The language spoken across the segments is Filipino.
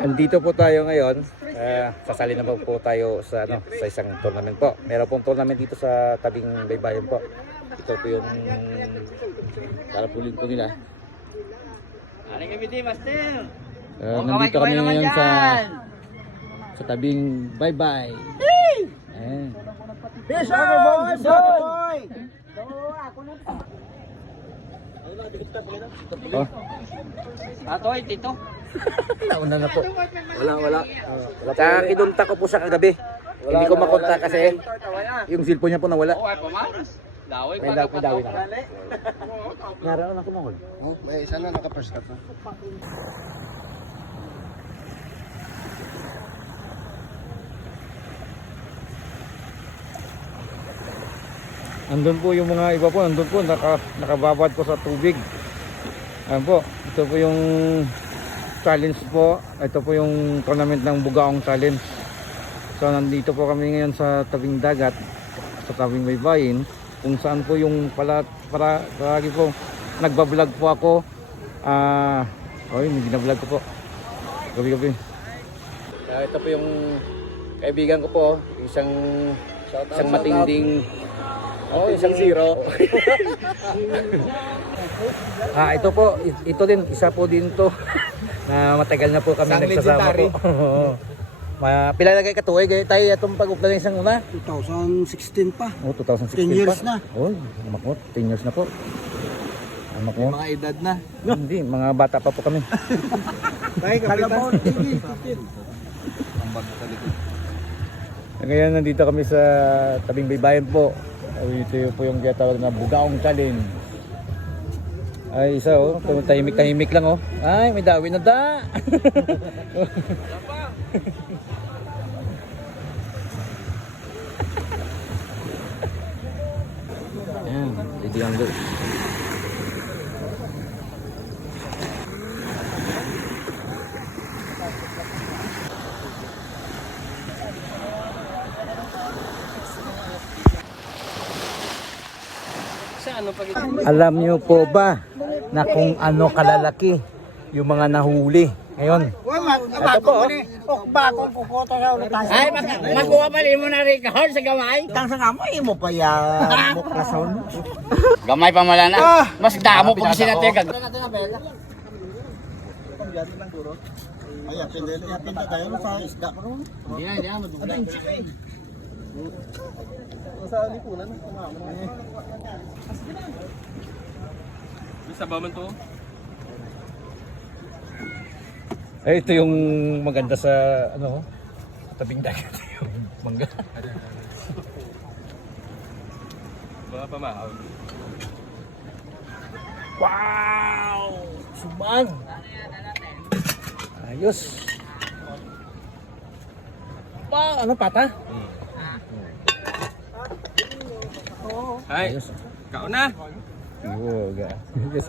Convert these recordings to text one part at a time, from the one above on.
Andito po tayo ngayon. Sasali na po tayo sa sa isang tournament po. Meron pong tournament dito sa tabing baybayin po. Ito po yung karapulin po nila. Aling kabiti, master. Nandito kami ngayon sa tabing baybay. Ayan. Oh. Atoy, tito. Nauna na po. Wala. Tsaka kinunta ko po siya kagabi. Hindi ko makonta kasi yung cellphone niya po nawala. Oh, ay pamaras. Daway May pa dawi na. Naroon ako mongol. Oh, may isa na naka-first cut na. Andun po yung mga iba po, andun po nakababad po sa tubig. Ayan po, ito po yung challenge po. Ito po yung tournament ng Bugaong Challenge. So nandito po kami ngayon sa tabing dagat, sa tabing baybayin, kung saan po yung palagi po nagbablog po ako. May ginablog ko po gabi-gabi. Ito po yung kaibigan ko po, isang matinding isang zero. Ito po, ito din, isa po din to na matagal na po kami nagsasama po. Pila na kayo katuway, tayo itong pag-upla ng isang una? 2016 pa. 2016 10 years pa. na. Makot, 10 years na po. May mga edad na. Hindi, mga bata pa po kami. Kalabaw TV. Ngayon nandito kami sa tabing baybayin po. Ito po yung tinatawag na Bugaong Challenge. Ay, isa tahimik lang Ay, may dawi na da. Ayan, ready lang go. Alam niyo po ba na kung ano kalalaki yung mga nahuli ngayon? Ito po. Ay, magkuha pa rin mo na rin kahon sa gamay. Tang sa ngamoy mo pa ya buklason. Gamay pa mala na. Mas damo pa kasi natin kag. Ay, pinda tayo sa isda ko. Hindi na madugulan. Sa lipunan, Sa baman to. Ito yung maganda sa tabing dagat yung mangga. Mga pamahal. Wow! Suman! Ayos! Ano pata? Ay, Ayos. kao na. Yoga. Ayos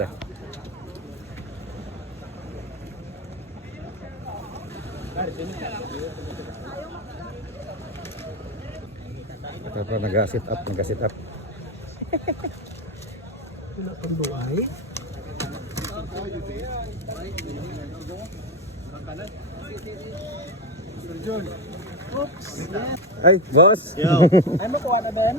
Ito nag-sit up. Ay, boss. Ay, makuha na Ben?